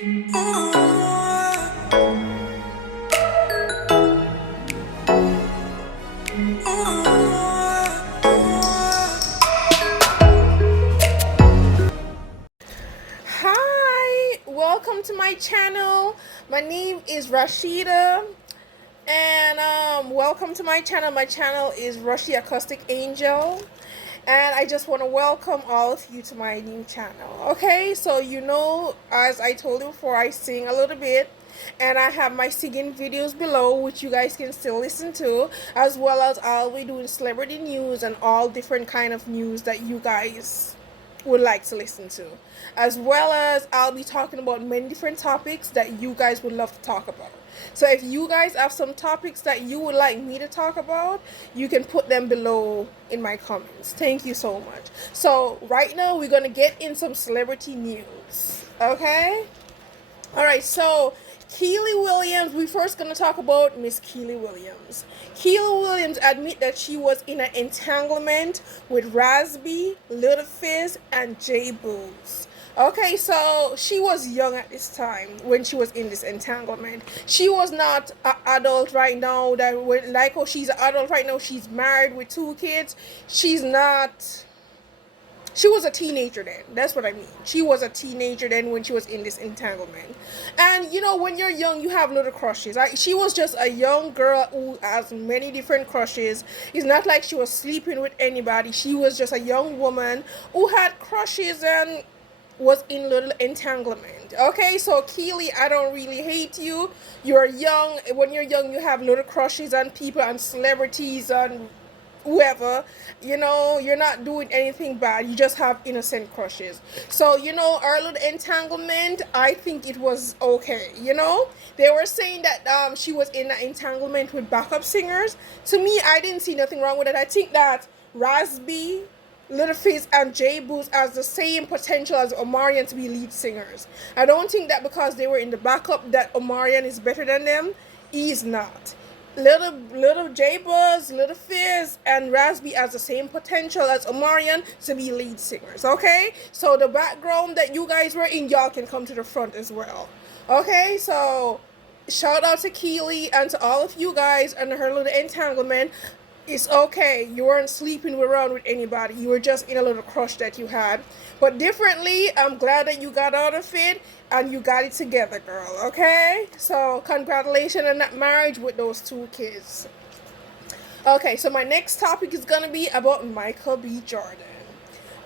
Hi, welcome to my channel. My name is Rashida, and welcome to my channel. My channel is Rushy Acoustic Angel, and I just want to welcome all of you to my new channel. Okay, so as I told you before, I sing a little bit, and I have my singing videos below which you guys can still listen to, as well as I'll be doing celebrity news and all different kind of news that you guys would like to listen to, as well as I'll be talking about many different topics that you guys would love to talk about. So if you guys have some topics that you would like me to talk about, you can put them below in my comments. Thank you so much. So right now we're gonna get in some celebrity news. Okay, all right, so Keely Williams, we first going to talk about Miss Keely Williams. Keely Williams admit that she was in an entanglement with Rasby, Little Fizz, and J Booz. Okay, so she was young at this time when she was in this entanglement. She was not an adult right now. She's an adult right now. She's married with 2 kids. She's not. She was a teenager then. That's what I mean. She was a teenager then when she was in this entanglement. And when you're young, you have little crushes. She was just a young girl who has many different crushes. It's not like she was sleeping with anybody. She was just a young woman who had crushes and was in little entanglement. Okay, so Keely, I don't really hate you. You're young. When you're young, you have little crushes on people and celebrities and whoever. You're not doing anything bad. You just have innocent crushes. So our little entanglement, I think it was okay. They were saying that she was in an entanglement with backup singers. To me, I didn't see nothing wrong with it. I think that Rasby, Little Fizz, and J Booz has the same potential as Omarion to be lead singers. I don't think that because they were in the backup that Omarion is better than them. He's not. Little J Booz, Little Fizz, and Rasby has the same potential as Omarion to be lead singers. Okay, so the background that you guys were in, y'all can come to the front as well. Okay, so shout out to Keely and to all of you guys and her little entanglement. It's okay. You weren't sleeping around with anybody. You were just in a little crush that you had. But differently, I'm glad that you got out of it and you got it together, girl. Okay? So, congratulations on that marriage with those 2 kids. Okay, so my next topic is going to be about Michael B. Jordan.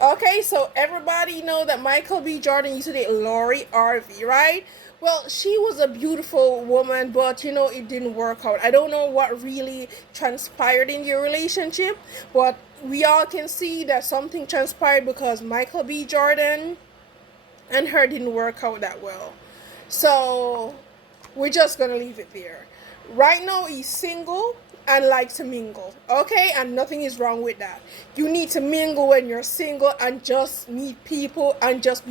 Okay, so everybody know that Michael B. Jordan used to date Lori Harvey, right? Well, she was a beautiful woman, but it didn't work out. I don't know what really transpired in your relationship, but we all can see that something transpired because Michael B. Jordan and her didn't work out that well. So we're just gonna leave it there. Right now he's single and like to mingle. Okay, and nothing is wrong with that. You need to mingle when you're single and just meet people and just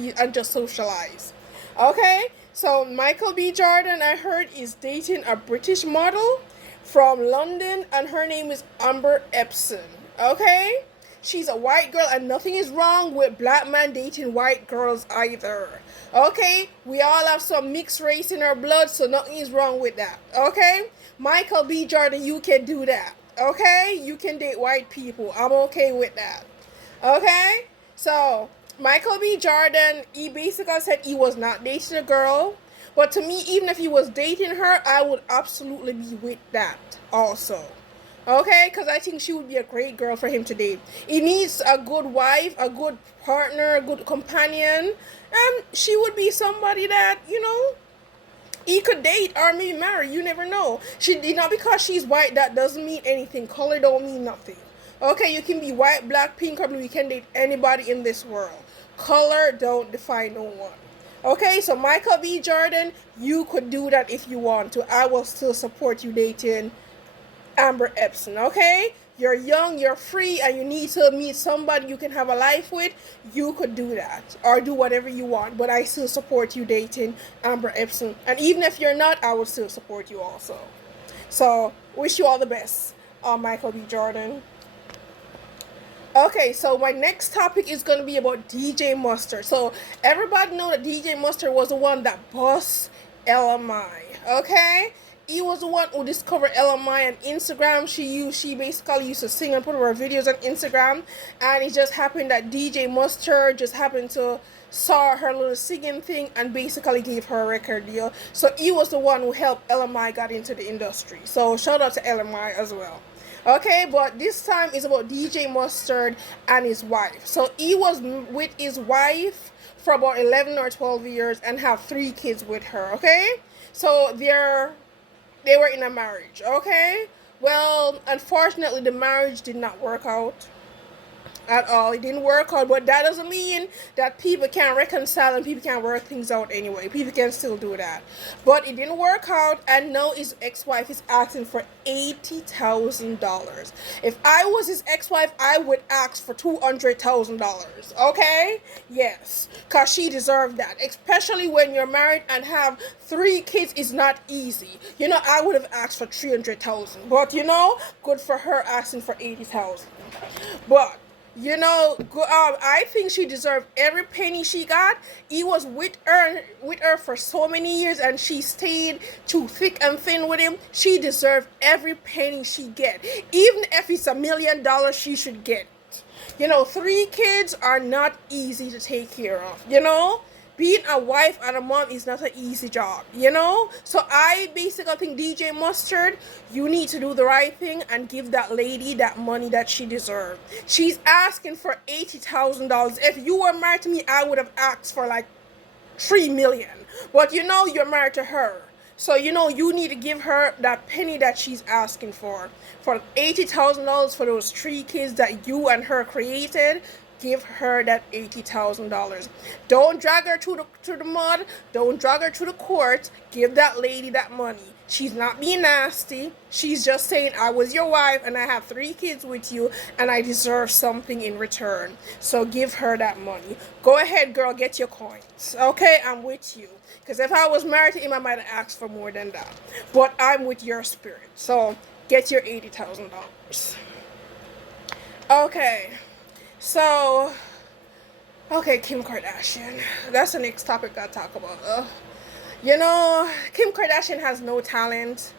socialize. Okay? So Michael B. Jordan, I heard, is dating a British model from London, and her name is Amber Epson. Okay? She's a white girl, and nothing is wrong with black men dating white girls either. Okay? We all have some mixed race in our blood, so nothing is wrong with that. Okay? Michael B. Jordan, you can do that. Okay? You can date white people. I'm okay with that. Okay? So Michael B. Jordan, he basically said he was not dating a girl. But to me, even if he was dating her, I would absolutely be with that also. Okay? Because I think she would be a great girl for him to date. He needs a good wife, a good partner, a good companion. And she would be somebody that, he could date or maybe marry. You never know. Not because she's white, that doesn't mean anything. Color don't mean nothing. Okay, you can be white, black, pink, or blue. You can date anybody in this world. Color don't define no one. Okay, so Michael B. Jordan, you could do that if you want to. I will still support you dating Amber Epson. Okay, you're young, you're free, and you need to meet somebody you can have a life with. You could do that or do whatever you want. But I still support you dating Amber Epson. And even if you're not, I will still support you also. So wish you all the best, Michael B. Jordan. Okay, so my next topic is gonna be about DJ Mustard. So everybody know that DJ Mustard was the one that bossed LMI. Okay, he was the one who discovered LMI on Instagram. She basically used to sing and put her videos on Instagram, and it just happened that DJ Mustard just happened to saw her little singing thing and basically gave her a record deal. So he was the one who helped LMI got into the industry. So shout out to LMI as well. Okay, but this time is about DJ Mustard and his wife. So he was with his wife for about 11 or 12 years and have 3 kids with her. Okay, so they were in a marriage. Okay, well, unfortunately, the marriage did not work out at all. It didn't work out, but that doesn't mean that people can't reconcile and people can't work things out anyway. People can still do that. But it didn't work out, and now his ex-wife is asking for $80,000. If I was his ex-wife, I would ask for $200,000. Okay? Yes, because she deserved that. Especially when you're married and have 3 kids is not easy. I would have asked for 300,000. But good for her asking for 80,000. But I think she deserved every penny she got. He was with her for so many years, and she stayed through thick and thin with him. She deserved every penny she get. Even if it's $1,000,000, she should get it. 3 kids are not easy to take care of. Being a wife and a mom is not an easy job. So I basically think DJ Mustard, you need to do the right thing and give that lady that money that she deserves. She's asking for $80,000. If you were married to me, I would have asked for like 3 million. But you're married to her. So you need to give her that penny that she's asking for $80,000 for those 3 kids that you and her created. Give her that $80,000. Don't drag her through the mud. Don't drag her through the court. Give that lady that money. She's not being nasty. She's just saying, I was your wife and I have 3 kids with you and I deserve something in return. So give her that money. Go ahead, girl, get your coins. Okay, I'm with you. Because if I was married to him, I might have asked for more than that. But I'm with your spirit. So get your $80,000. Okay. So, Kim Kardashian. That's the next topic I'll talk about. Kim Kardashian has no talent,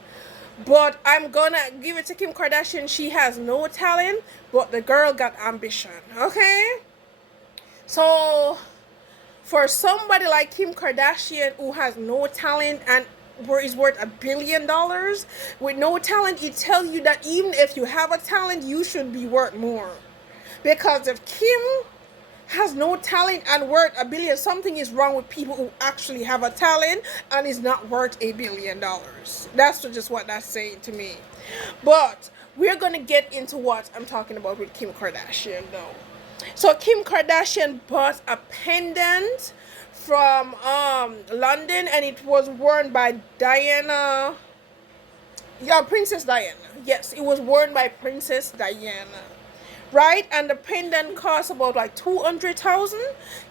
but I'm gonna give it to Kim Kardashian. She has no talent, but the girl got ambition. Okay? So, for somebody like Kim Kardashian who has no talent and is worth $1 billion with no talent, it tells you that even if you have a talent, you should be worth more. Because if Kim has no talent and worth $1 billion, something is wrong with people who actually have a talent and is not worth $1 billion. That's just what that's saying to me. But we're gonna get into what I'm talking about with Kim Kardashian though. So Kim Kardashian bought a pendant from London, and it was worn by Diana. Yeah, Princess Diana. Yes, it was worn by Princess Diana. Right, and the pendant costs about like 200,000.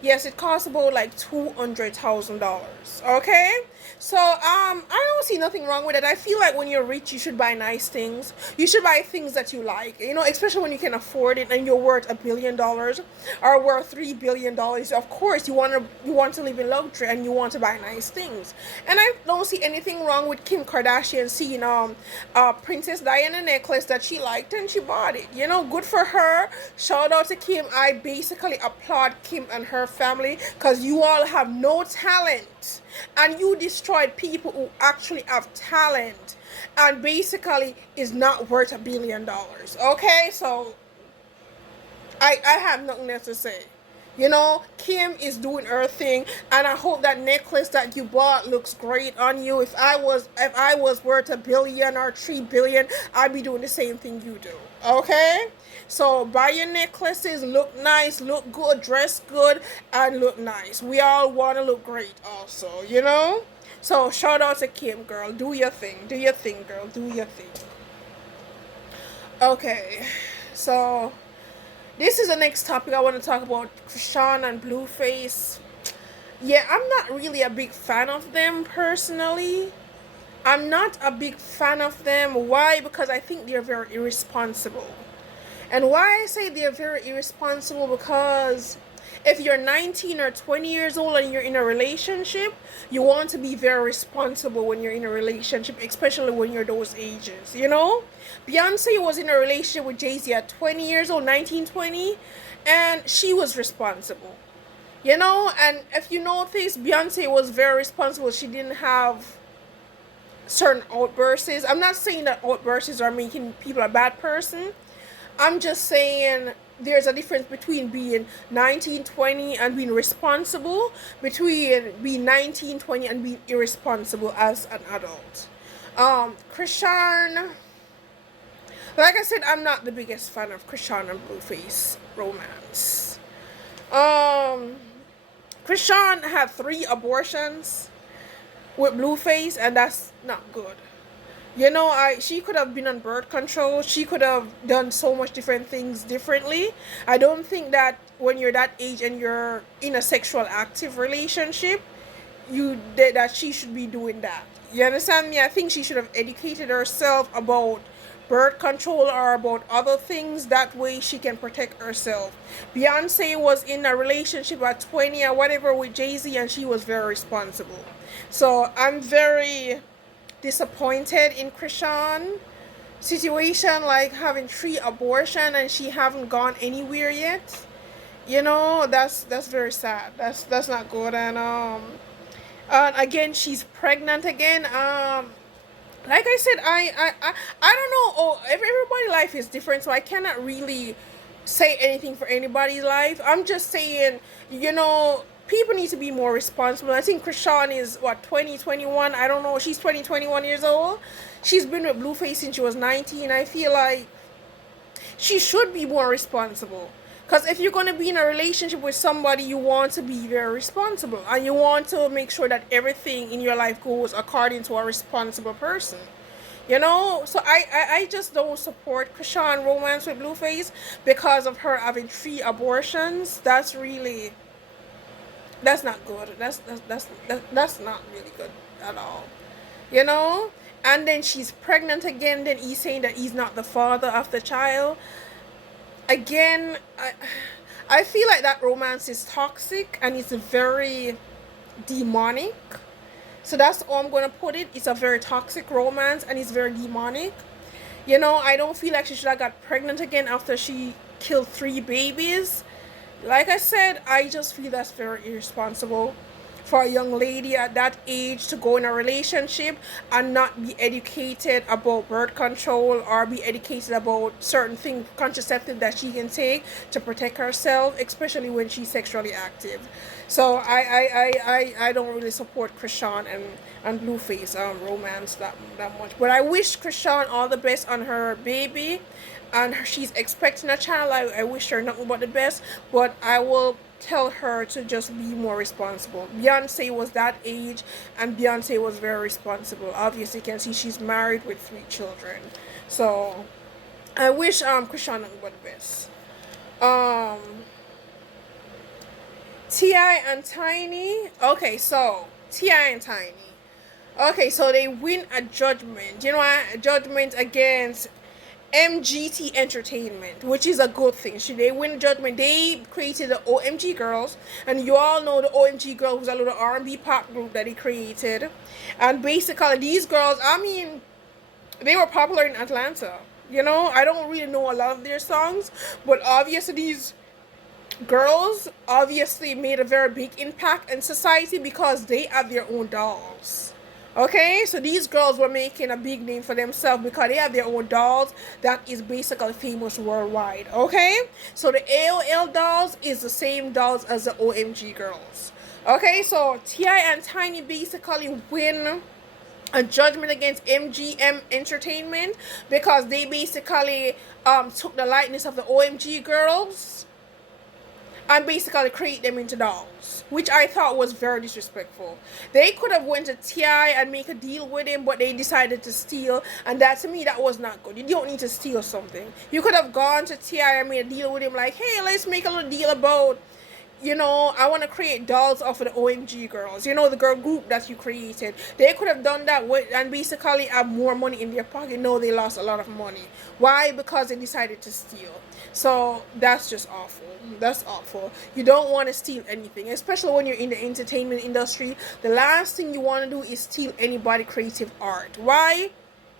Yes, it costs about like $200,000. Okay, so I don't see nothing wrong with it. I feel like when you're rich, you should buy nice things. You should buy things that you like. Especially when you can afford it and you're worth $1 billion or worth $3 billion. Of course, you want to live in luxury and you want to buy nice things. And I don't see anything wrong with Kim Kardashian seeing Princess Diana necklace that she liked and she bought it. Good for her. Shout out to Kim. I basically applaud Kim and her family because you all have no talent and you destroyed people who actually have talent and basically is not worth $1 billion. Okay, so I have nothing else to say. Kim is doing her thing, and I hope that necklace that you bought looks great on you. If I was worth $1 billion or $3 billion, I'd be doing the same thing you do. Okay? So buy your necklaces, look nice, look good, dress good, and look nice. We all want to look great also, So shout out to Kim, girl. Do your thing. Do your thing, girl. Do your thing. Okay. So this is the next topic I want to talk about. Sean and Blueface. Yeah, I'm not really a big fan of them personally. I'm not a big fan of them. Why? Because I think they're very irresponsible. And why I say they're very irresponsible, because if you're 19 or 20 years old and you're in a relationship, you want to be very responsible when you're in a relationship, especially when you're those ages, you know? Beyonce was in a relationship with Jay-Z at 20 years old, 19, 20, and she was responsible. You know, and if you notice, Beyonce was very responsible. She didn't have certain outbursts. I'm not saying that outbursts are making people a bad person. I'm just saying there's a difference between being 19, 20 and being responsible, between being 19, 20 and being irresponsible as an adult. Krishan, like I said, I'm not the biggest fan of Krishan and Blueface romance. Krishan had 3 abortions with Blueface, and that's not good. You know, she could have been on birth control. She could have done so much different things differently. I don't think that when you're that age and you're in a sexual active relationship, that she should be doing that. You understand me? I think she should have educated herself about birth control or about other things. That way she can protect herself. Beyonce was in a relationship at 20 or whatever with Jay-Z, and she was very responsible. So I'm very disappointed in Krishan situation, like having 3 abortions and she haven't gone anywhere yet. You know, that's very sad. That's not good. And again, she's pregnant again. Like I said, I don't know. Oh, everybody's life is different, so I cannot really say anything for anybody's life. I'm just saying, you know, people need to be more responsible. I think Krishan is, what, 20, 21? I don't know. She's 20, 21 years old. She's been with Blueface since she was 19. I feel like she should be more responsible. Because if you're going to be in a relationship with somebody, you want to be very responsible. And you want to make sure that everything in your life goes according to a responsible person. You know? So I just don't support Krishan romance with Blueface because of her having 3 abortions. That's really... That's not good. That's not really good at all. You know? And then she's pregnant again. Then he's saying that he's not the father of the child. Again, I feel like that romance is toxic and it's very demonic. So that's all I'm going to put it. It's a very toxic romance and it's very demonic. You know, I don't feel like she should have got pregnant again after she killed 3 babies. Like I said, I just feel that's very irresponsible for a young lady at that age to go in a relationship and not be educated about birth control or be educated about certain things, contraceptive that she can take to protect herself, especially when she's sexually active. So I don't really support Krishan and Blueface romance that much. But I wish Krishan all the best on her baby. And she's expecting a child. I wish her nothing but the best. But I will tell her to just be more responsible. Beyonce was that age, and Beyonce was very responsible. Obviously, you can see she's married with 3 children. So I wish Krishan nothing but the best. T.I. and Tiny. Okay, so T.I. and Tiny. Okay, so they win a judgment. You know, a judgment against MGT Entertainment, which is a good thing. They win judgment. They created the OMG Girls, and you all know the OMG Girls was a little R&B pop group that they created. And basically, these girls, I mean, they were popular in Atlanta. You know, I don't really know a lot of their songs, but obviously these girls obviously made a very big impact in society because they have their own dolls. Okay, so these girls were making a big name for themselves because they have their own dolls that is basically famous worldwide. Okay, so the AOL dolls is the same dolls as the OMG Girls. Okay, so T.I. and Tiny basically win a judgment against MGM Entertainment because they basically took the likeness of the OMG Girls and basically create them into dolls, which I thought was very disrespectful. They could have went to T.I. and make a deal with him, but they decided to steal, and that, to me, that was not good. You don't need to steal something. You could have gone to T.I. and made a deal with him like, hey, let's make a little deal about, I want to create dolls off of the OMG girls, the girl group that you created. They could have done that and basically have more money in their pocket. No, they lost a lot of money. Why? Because they decided to steal. So that's just awful. That's awful. You don't want to steal anything, especially when you're in the entertainment industry. The last thing you want to do is steal anybody creative art. Why?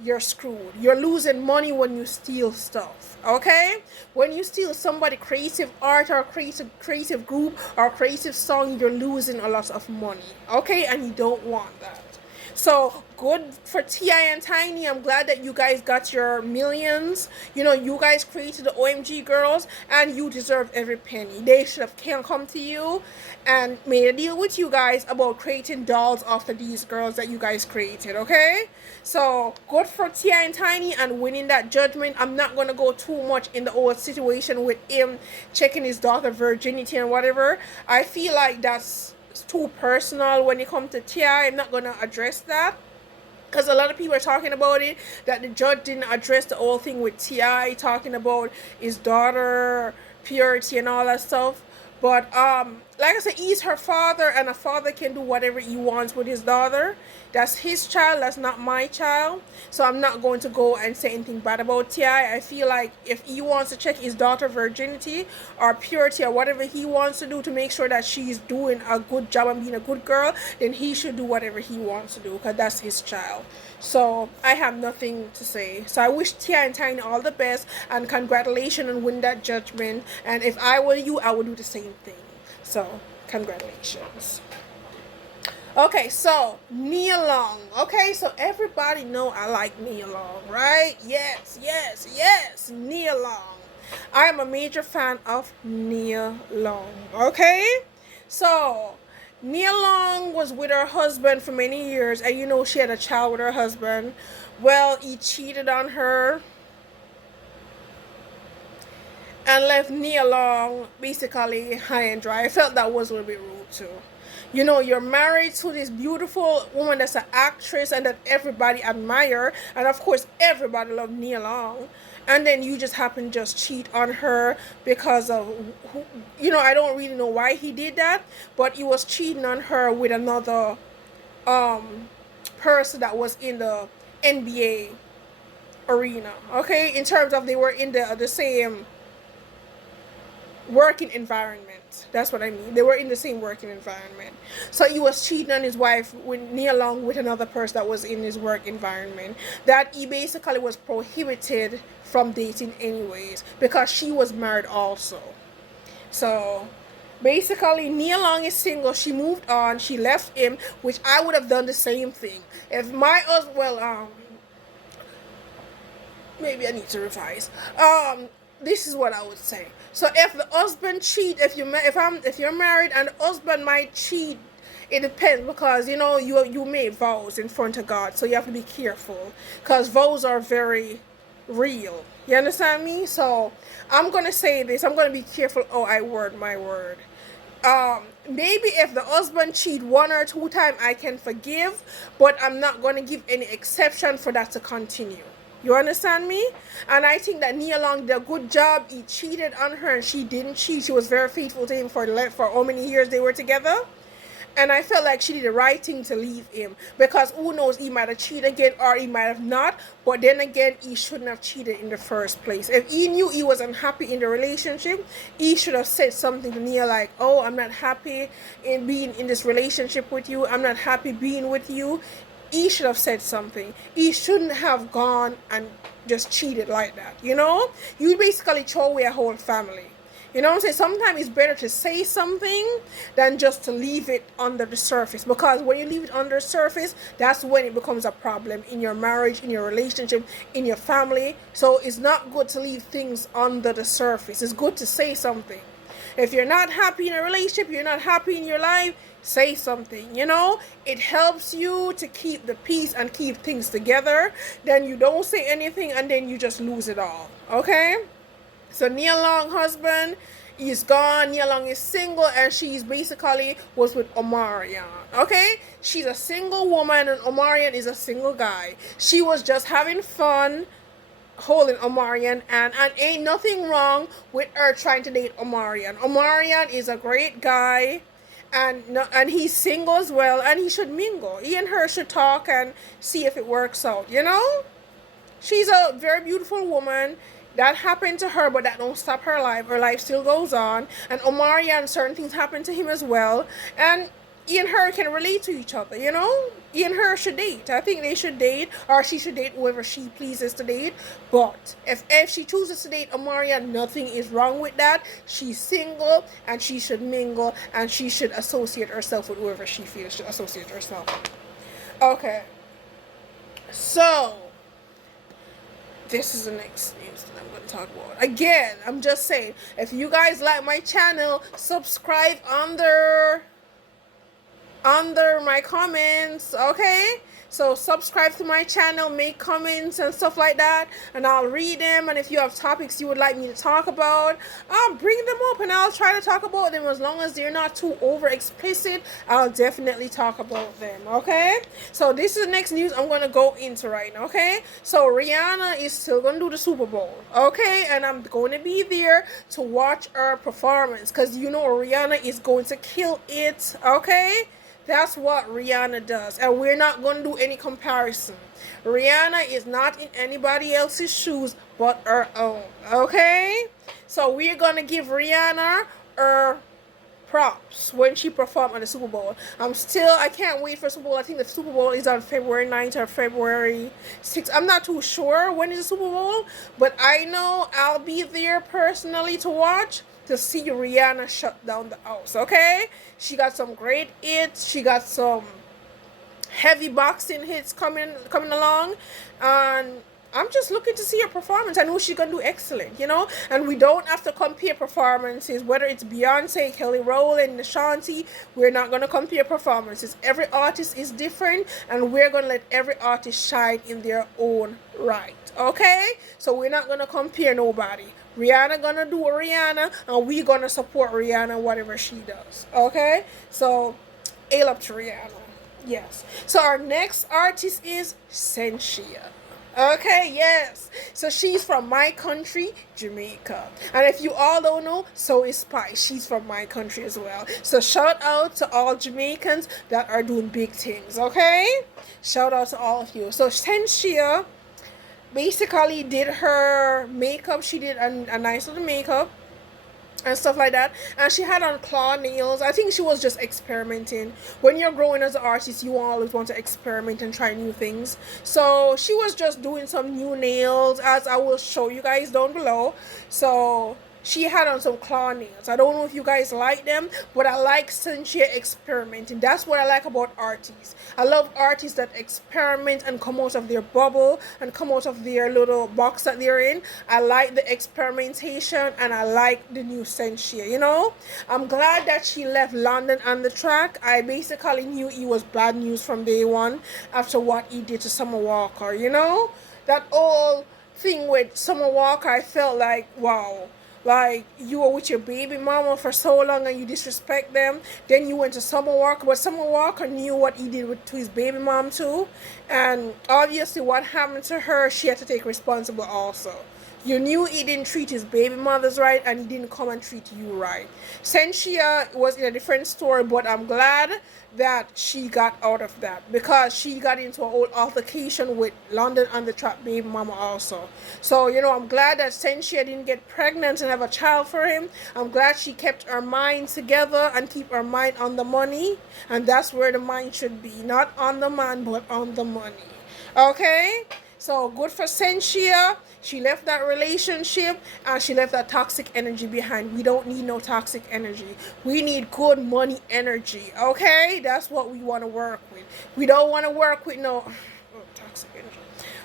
You're screwed. You're losing money when you steal stuff. Okay? When you steal somebody creative art or creative group or creative song, you're losing a lot of money. Okay? And you don't want that. So good for T.I. and Tiny. I'm glad that you guys got your millions. You guys created the OMG girls, and you deserve every penny. They should have come to you and made a deal with you guys about creating dolls after these girls that you guys created. Okay? So good for T.I. and Tiny and winning that judgment. I'm not gonna go too much in the old situation with him checking his daughter virginity and whatever. I feel like that's too personal when it comes to T.I. I'm not gonna address that because a lot of people are talking about it, that the judge didn't address the whole thing with T.I. talking about his daughter purity and all that stuff. But like I said, he's her father, and a father can do whatever he wants with his daughter. That's his child. That's not my child. So I'm not going to go and say anything bad about T.I. I feel like if he wants to check his daughter virginity or purity or whatever he wants to do to make sure that she's doing a good job and being a good girl, then he should do whatever he wants to do because that's his child. So I have nothing to say. So I wish T.I. and Tiny all the best and congratulations on winning that judgment. And if I were you, I would do the same thing. So congratulations. Okay, so Nia Long. Okay, so everybody know I like Nia Long, right? Yes, yes, yes, Nia Long. I am a major fan of Nia Long. Okay, so Nia Long was with her husband for many years, and she had a child with her husband. Well, he cheated on her and left Nia Long basically high and dry. I felt that was a little bit rude too. You're married to this beautiful woman that's an actress and that everybody admire, and of course everybody love Nia Long, and then you just happen to just cheat on her because of I don't really know why he did that, but he was cheating on her with another person that was in the NBA arena. Okay, in terms of they were in the same working environment. That's what I mean. They were in the same working environment. So he was cheating on his wife with Nia Long with another person that was in his work environment. That he basically was prohibited from dating anyways because she was married also. So basically Nia Long is single. She moved on. She left him, which I would have done the same thing. If my husband, maybe I need to revise. This is what I would say. So if the husband cheat, if you're married and the husband might cheat, it depends because you made vows in front of God, so you have to be careful because vows are very real. You understand me? So I'm gonna say this. I'm gonna be careful. Oh, I word my word. Maybe if the husband cheat 1 or 2 times, I can forgive, but I'm not gonna give any exception for that to continue. You understand me? And I think that Nia Long did a good job. He cheated on her and she didn't cheat. She was very faithful to him for how many years they were together. And I felt like she did the right thing to leave him. Because who knows, he might have cheated again or he might have not. But then again, he shouldn't have cheated in the first place. If he knew he was unhappy in the relationship, he should have said something to Nia like, oh, I'm not happy in being in this relationship with you. I'm not happy being with you. He should have said something. He shouldn't have gone and just cheated like that, You basically throw away a whole family. You know what I'm saying? Sometimes it's better to say something than just to leave it under the surface. Because when you leave it under the surface, that's when it becomes a problem in your marriage, in your relationship, in your family. So it's not good to leave things under the surface. It's good to say something. If you're not happy in a relationship, you're not happy in your life, say something. It helps you to keep the peace and keep things together. Then you don't say anything and then you just lose it all. Okay? So Nia Long husband is gone. Nia Long is single and she's basically was with Omarion. Okay? She's a single woman and Omarion is a single guy. She was just having fun holding Omarion, and ain't nothing wrong with her trying to date Omarion. Omarion is a great guy, and no, and he's single as well, and he should mingle. He and her should talk and see if it works out. You know, she's a very beautiful woman. That happened to her, but that don't stop her life. Her life still goes on. And Omarion, certain things happen to him as well. And he and her can relate to each other, you know? He and her should date. I think they should date, or she should date whoever she pleases to date. But if she chooses to date Omarion, nothing is wrong with that. She's single, and she should mingle, and she should associate herself with whoever she feels should associate herself with. Okay. So, this is the next news that I'm going to talk about. Again, I'm just saying, if you guys like my channel, subscribe under my comments, okay? So subscribe to my channel, make comments and stuff like that, and I'll read them. And if you have topics you would like me to talk about, I'll bring them up and I'll try to talk about them. As long as they're not too over explicit, I'll definitely talk about them, okay? So this is the next news I'm going to go into right now, okay? So Rihanna is still going to do the Super Bowl, okay? And I'm going to be there to watch her performance, because you know Rihanna is going to kill it, okay? That's what Rihanna does. And we're not going to do any comparison. Rihanna is not in anybody else's shoes but her own. Okay? So we're going to give Rihanna her props when she performed on the Super Bowl. I can't wait for Super Bowl. I think the Super Bowl is on February 9th or February 6th. I'm not too sure when is the Super Bowl. But I know I'll be there personally to watch, to see Rihanna shut down the house, okay? She got some great hits. She got some heavy boxing hits coming along, and I'm just looking to see her performance. I know she's gonna do excellent, you know. And we don't have to compare performances, whether it's Beyonce, Kelly Rowland, Ashanti. We're not gonna compare performances. Every artist is different, and we're gonna let every artist shine in their own right, okay? So we're not gonna compare nobody. Rihanna gonna do Rihanna, and we gonna support Rihanna whatever she does, okay? So, hail up to Rihanna. Yes. So our next artist is Sensia. Okay, yes. So she's from my country, Jamaica. And if you all don't know, so is Spice. She's from my country as well. So shout out to all Jamaicans that are doing big things, okay? Shout out to all of you. So Sensia basically did her makeup. She did a nice little makeup and stuff like that, and she had on claw nails. I think she was just experimenting. When you're growing as an artist, you always want to experiment and try new things. So she was just doing some new nails, as I will show you guys down below. So she had on some claw nails. I don't know if you guys like them, but I like Sensia experimenting. That's what I like about artists. I love artists that experiment and come out of their bubble and come out of their little box that they're in. I like the experimentation, and I like the new Sensia, you know. I'm glad that she left London on the track. I basically knew it was bad news from day one after what he did to Summer Walker, you know. That whole thing with Summer Walker, I felt like, wow. Like, you were with your baby mama for so long and you disrespect them. Then you went to Summer Walker, but Summer Walker knew what he did to his baby mom too. And obviously what happened to her, she had to take responsibility also. You knew he didn't treat his baby mothers right, and he didn't come and treat you right. Sensia was in a different story, but I'm glad that she got out of that, because she got into an old altercation with London on the Track baby mama also. So, you know, I'm glad that Sensia didn't get pregnant and have a child for him. I'm glad she kept her mind together and keep her mind on the money. And that's where the mind should be. Not on the man, but on the money. Okay? So, good for Sensia. She left that relationship, and she left that toxic energy behind. We don't need no toxic energy. We need good money energy, okay? That's what we want to work with. We don't want to work with no toxic energy.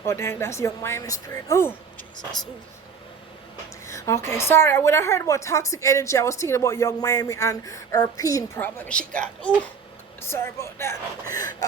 Oh, dang, that's Young Miami spirit. Oh, Jesus. Ooh. Okay, sorry. When I heard about toxic energy, I was thinking about Young Miami and her peeing problem she got. Ooh. Sorry about that.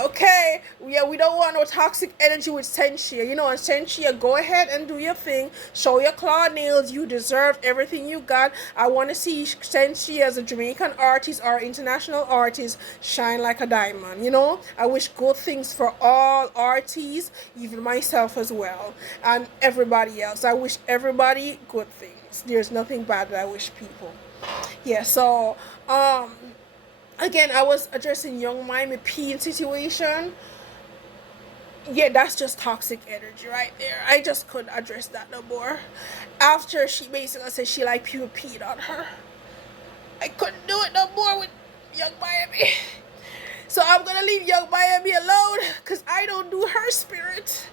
Okay, yeah, we don't want no toxic energy with Sentia. You know, and Sentia, go ahead and do your thing. Show your claw nails. You deserve everything you got. I want to see Sentia as a Jamaican artist or international artist shine like a diamond. You know, I wish good things for all artists, even myself as well, and everybody else. I wish everybody good things. There's nothing bad that I wish people. Yeah, so, again, I was addressing Young Miami Peen situation. Yeah, that's just toxic energy right there. I just couldn't address that no more. After she basically said she like people peed on her, I couldn't do it no more with Young Miami. So I'm gonna leave Young Miami alone because I don't do her spirit.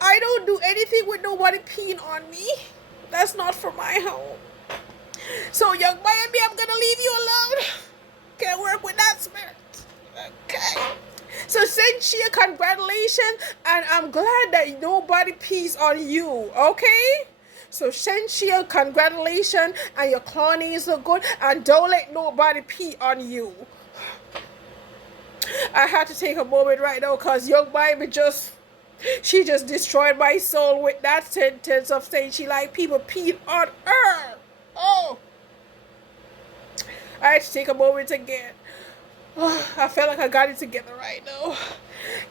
I don't do anything with nobody peeing on me. That's not for my home. So Young Miami, I'm gonna leave you alone. Can't work with that spirit. Okay. So Sentia, congratulations, and I'm glad that nobody pees on you. Okay. So Sentia, congratulations, and your clownies look good, and don't let nobody pee on you. I had to take a moment right now because Young Miami she just destroyed my soul with that sentence of saying she like people peed on her. Oh, I had to take a moment again. Oh, I felt like I got it together right now.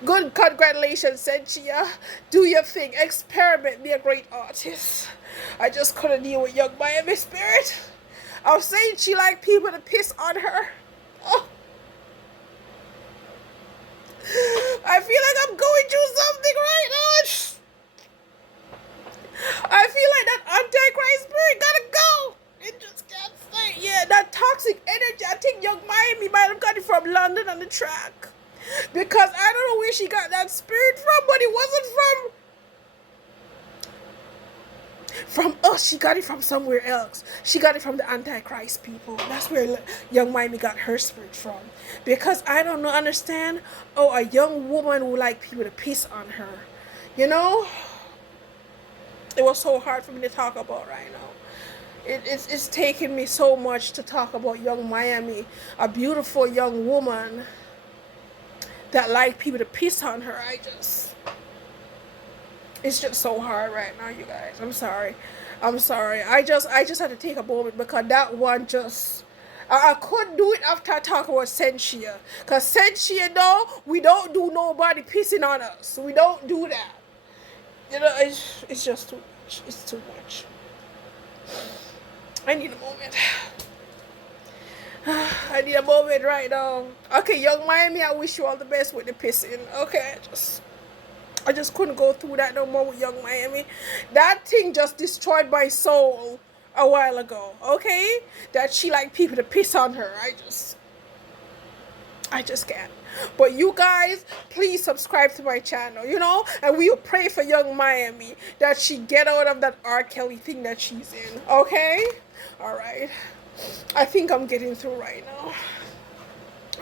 Good, congratulations, Sentia. Do your thing. Experiment. Be a great artist. I just couldn't deal with Young Miami spirit. I was saying she like people to piss on her. Oh. I feel like I'm going through something right now. I feel like that Antichrist spirit gotta go. It just can't stay. Yeah, that toxic energy. I think Young Miami might have got it from London on the track. Because I don't know where she got that spirit from, but it wasn't from us. She got it from somewhere else. She got it from the Antichrist people. That's where Young Miami got her spirit from. Because I don't know, understand. Oh, a young woman who like people to piss on her. You know? It was so hard for me to talk about right now. It's taken me so much to talk about Young Miami, a beautiful young woman that like people to piss on her. It's just so hard right now, you guys. I'm sorry. I just had to take a moment because that one just I couldn't do it after I talk about Sentia. Because Sentia, no, we don't do nobody pissing on us. We don't do that. You know, it's just too much. It's too much. I need a moment. I need a moment right now. Okay, Young Miami, I wish you all the best with the pissing. Okay, I just couldn't go through that no more with Young Miami. That thing just destroyed my soul a while ago. Okay, that she like people to piss on her. I just can't. But you guys, please subscribe to my channel, you know, and we'll pray for Young Miami that she get out of that R. Kelly thing that she's in. Okay? All right. I think I'm getting through right now.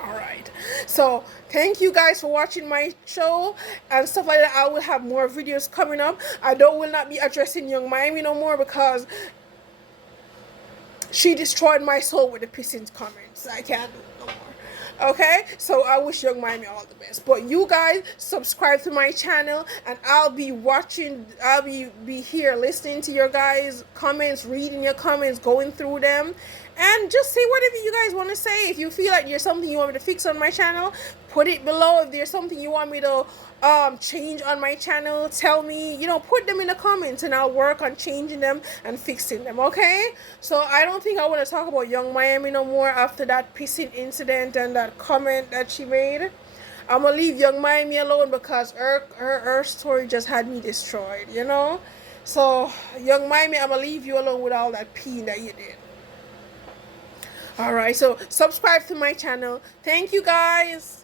All right. So thank you guys for watching my show and stuff like that. I will have more videos coming up. Will not be addressing Young Miami no more because she destroyed my soul with the pissing comments. I can't do it no more. Okay, so I wish Young Miami all the best. But you guys subscribe to my channel, and I'll be watching. I'll be here listening to your guys' comments, reading your comments, going through them, and just say whatever you guys want to say. If you feel like there's something you want me to fix on my channel, put it below. If there's something you want me to change on my channel, tell me. You know, put them in the comments, and I'll work on changing them and fixing them. Okay? So I don't think I want to talk about Young Miami no more after that pissing incident and that comment that she made. I'm gonna leave Young Miami alone because her story just had me destroyed. You know? So Young Miami, I'm gonna leave you alone with all that peeing that you did. Alright, so subscribe to my channel. Thank you guys.